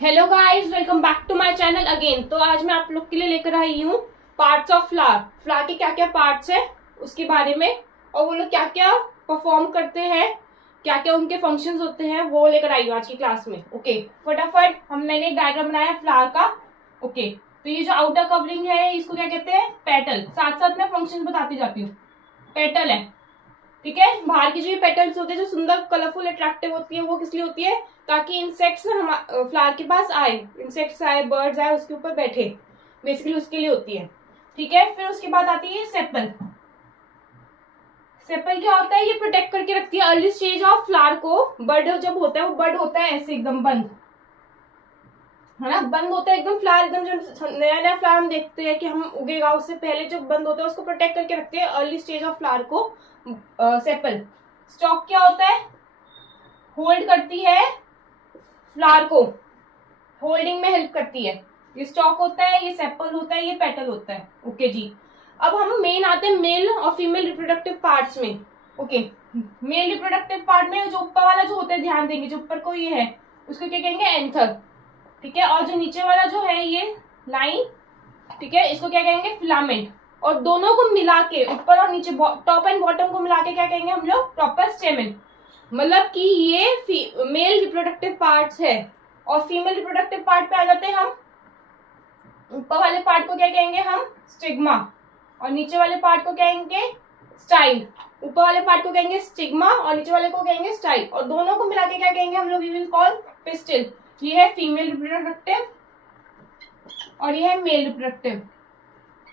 Hello guys, welcome back to my channel again. तो आज मैं आप लोग के लिए लेकर आई हूँ पार्ट्स ऑफ फ्लावर। फ्लावर के क्या क्या पार्ट्स है उसके बारे में, और वो लोग क्या क्या परफॉर्म करते हैं, क्या क्या उनके फंक्शंस होते हैं, वो लेकर आई हूँ आज की क्लास में। ओके, फटाफट मैंने एक डायग्राम बनाया है फ्लावर का। ओके, तो ये जो आउटर कवरिंग है इसको क्या कहते हैं? पेटल। साथ साथ में फंक्शन बताती जाती हूँ। पेटल है, ठीक है। बाहर की जो ये पेटल्स होते हैं जो सुंदर कलरफुल अट्रैक्टिव होती है, वो किस लिए होती है? ताकि इंसेक्ट्स हम फ्लावर के पास आए, इंसेक्ट्स आए, बर्ड्स आए, उसके ऊपर बैठे, बेसिकली उसके लिए होती है, ठीक है। फिर उसके बाद आती है सेपल। सेपल क्या होता है? ये प्रोटेक्ट करके रखती है अर्ली स्टेज ऑफ फ्लावर को। बर्ड जब होता है, वो बर्ड होता है ऐसे एकदम बंद, है ना, बंद होता है एकदम। फ्लावर एकदम जब नया नया फ्लावर हम देखते हैं कि हम उगेगा, उससे पहले जो बंद होता है उसको प्रोटेक्ट करके रखते हैं अर्ली स्टेज ऑफ फ्लावर को सेपल। स्टॉक क्या होता है? होल्ड करती है फ्लावर को, होल्डिंग में हेल्प करती है। ये स्टॉक होता है, ये सेपल होता है, ये पेटल होता है। ओके जी, अब हम मेन आते हैं मेल और फीमेल रिप्रोडक्टिव पार्ट्स में। ओके, मेल रिप्रोडक्टिव पार्ट में जो ऊपर वाला जो होता है, ध्यान देंगे, जो ऊपर को ये है उसको क्या कहेंगे? एंथर, ठीक है। और जो नीचे वाला जो है ये लाइन, ठीक है, इसको क्या कहेंगे? फिलामेंट। और दोनों को मिला के, ऊपर और नीचे, टॉप एंड बॉटम को मिला के क्या कहेंगे हम लोग? Proper stamen. मतलब कि ये मेल रिप्रोडक्टिव पार्ट्स है। और फीमेल रिप्रोडक्टिव पार्ट पे आ जाते हैं हम। ऊपर वाले पार्ट को क्या कहेंगे हम? स्टिग्मा। और नीचे वाले पार्ट को कहेंगे स्टाइल। ऊपर वाले पार्ट को कहेंगे स्टिग्मा और नीचे वाले को कहेंगे स्टाइल। और दोनों को मिला के क्या कहेंगे हम लोग? We will call pistil. ये है फीमेल रिप्रोडक्टिव और ये है मेल रिप्रोडक्टिव।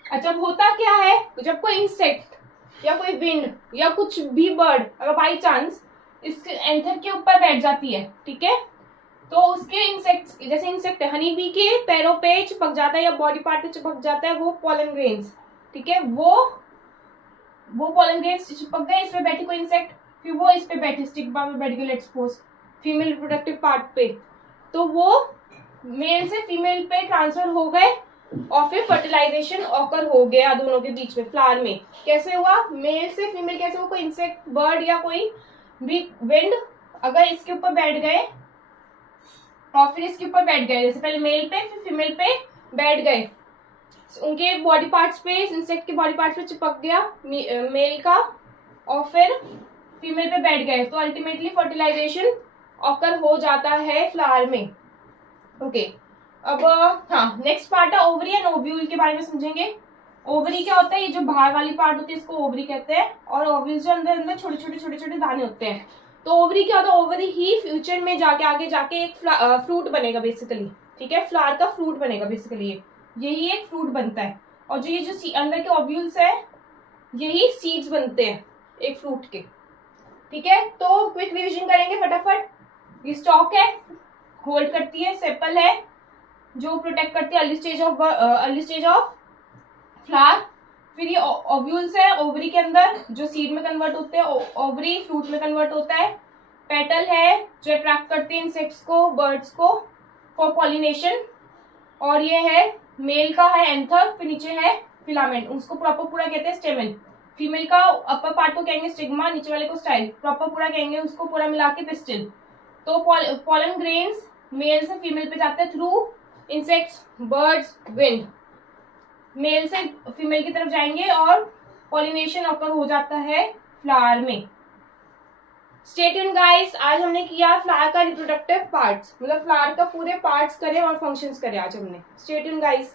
अच्छा, अब होता क्या है? जब कोई इंसेक्ट या कोई विंड या कुछ भी बर्ड अगर बाई चांस इस एंथर के ऊपर बैठ जाती है, ठीक है, तो उसके इंसेक्ट्स, जैसे इंसेक्ट हनी बी के पैरों पे चिपक जाता है या बॉडी पार्ट पे चिपक जाता है वो पोलन ग्रेन्स, ठीक है, वो पोलन ग्रेन्स चिपक गए, इसमें बैठी कोई इंसेक्ट, फिर वो इस पे बैठी, स्टिग्मा में बैठ गई, let's suppose female reproductive part पे, तो वो मेल से फीमेल पे ट्रांसफर हो गए और फिर फर्टिलाइजेशन ऑकर हो गया दोनों के बीच में फ्लावर में। कैसे हुआ? मेल से फीमेल कैसे हुआ? कोई इंसेक्ट, बर्ड या कोई भी विंड अगर इसके ऊपर बैठ गए और फिर इसके ऊपर बैठ गए, जैसे पहले मेल पे फिर फीमेल पे बैठ गए, उनके बॉडी पार्ट्स पे, इंसेक्ट के बॉडी पार्ट्स पे चिपक गया मेल का और फिर फीमेल पे बैठ गए, तो अल्टीमेटली फर्टिलाइजेशन ऑकर हो जाता है फ्लावर में। ओके, अब हाँ, नेक्स्ट पार्ट है ओवरी एंड ओव्यूल के बारे में समझेंगे। ओवरी क्या होता है? ये जो बाहर वाली पार्ट होती है इसको ओवरी कहते हैं, और ओव्यूल जो अंदर अंदर छोटे छोटे दाने होते हैं। तो ओवरी क्या होता है? ओवरी ही फ्यूचर में जाके आगे जाके एक फ्रूट बनेगा बेसिकली, ठीक है, फ्लावर का फ्रूट बनेगा बेसिकली, यही एक फ्रूट बनता है। और जो ये जो अंदर के ओव्यूल्स है यही सीड्स बनते हैं एक फ्रूट के, ठीक है। तो क्विक रिविजन करेंगे फटाफट। ये स्टॉक है, होल्ड करती है, सेपल है जो प्रोटेक्ट करती है अर्ली स्टेज ऑफ फ्लावर। फिर ये ओव्यूल्स है ओवरी के अंदर जो सीड में कन्वर्ट होते हैं, ओवरी फ्रूट में कन्वर्ट होता है। पेटल है जो अट्रैक्ट करते हैं इंसेक्ट्स को, बर्ड्स को फॉर पॉलिनेशन। और ये है मेल का है एंथर, फिर नीचे है फिलामेंट, उसको प्रॉपर पूरा कहते हैं स्टेमन। फीमेल का अपर पार्ट को कहेंगे स्टिग्मा, नीचे वाले को स्टाइल, प्रॉपर पूरा कहेंगे उसको पूरा मिला के पिस्टिल। तो पॉलन ग्रेन्स मेल से फीमेल पे जाते हैं through insects, birds, wind, male से फीमेल की तरफ जाएंगे और पॉलिनेशन ऑकर हो जाता है फ्लावर में। स्टे ट्यून्ड गाइस, आज हमने किया फ्लावर का रिप्रोडक्टिव पार्ट्स, मतलब फ्लावर का पूरे पार्ट्स करे और फंक्शंस करे आज हमने। Stay tuned guys.